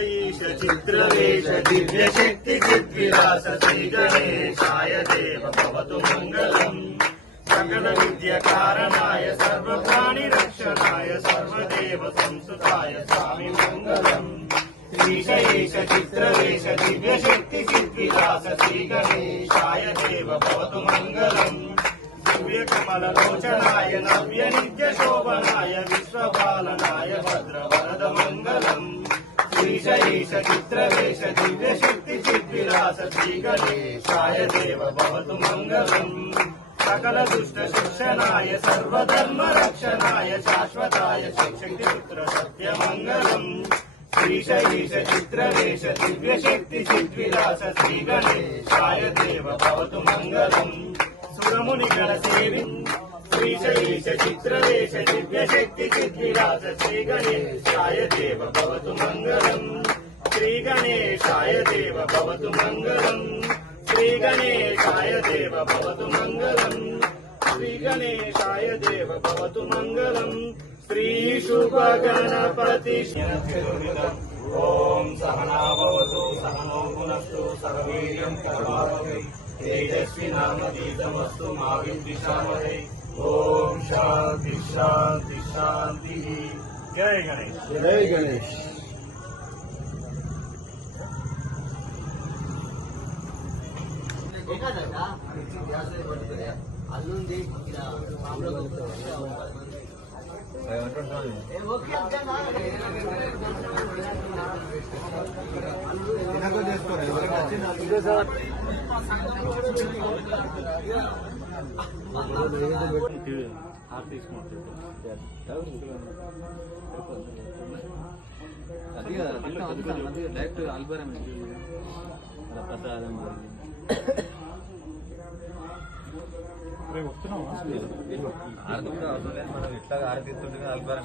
ईश चित्रवेश दिव्यशक्ति चिद्विलास श्री गणेशाय देव भवतु मङ्गलम् सकल विद्याकारणाय सर्वप्राणिरक्षणाय सर्वदेव संस्तुताय स्वामी मङ्गलम् ईश ईश चित्रवेश दिव्यशक्ति चिद्विलास श्री गणेशाय देव भवतु मङ्गलम् दिव्यकमललोचनाय नव्य नित्यशोभनाय विश्वपालनाय भद्रवरद मङ्गलम् ईश ईश चित्रवेश दिव्यशक्ति चिद्विलास श्री गणेशाय देव भवतु मङ्गलम् सकल दुष्ट शिक्षणाय सर्वधर्म रक्षणाय शाश्वताय शिक्षक्तिपुत्र सत्यमङ्गलम् ईश ईश चित्रवेश दिव्यशक्ति चिद्विलास श्री गणेशाय देव भवतु मङ्गलम् सुरमुनिगण सेवि ईश ईश चित्रवेश दिव्यशक्ति चिद्विलास श्री गणेशाय देव भवतु मङ्गलम् श्री गणेशाय देव भवतु मङ्गलम् श्री गणेशाय देव भवतु मङ्गलम् श्री गणेशाय देव भवतु मङ्गलम् श्री शुभ गणपति ओम सहना भवतु सहनो भुनस्तु सह वीर्यं करवावहै तेजस्विनामधीतमस्तु मा विद्विषावहै ओम शांति शांति शांति। जय गणेश जय गणेश। అల్లుంది డైరెక్ట్ అల్బరం ప్రసాదం ఆరతి కూడా అవసరం లేదు, మనం ఇట్లా ఆరతి ఇస్తుంటే అల్పారం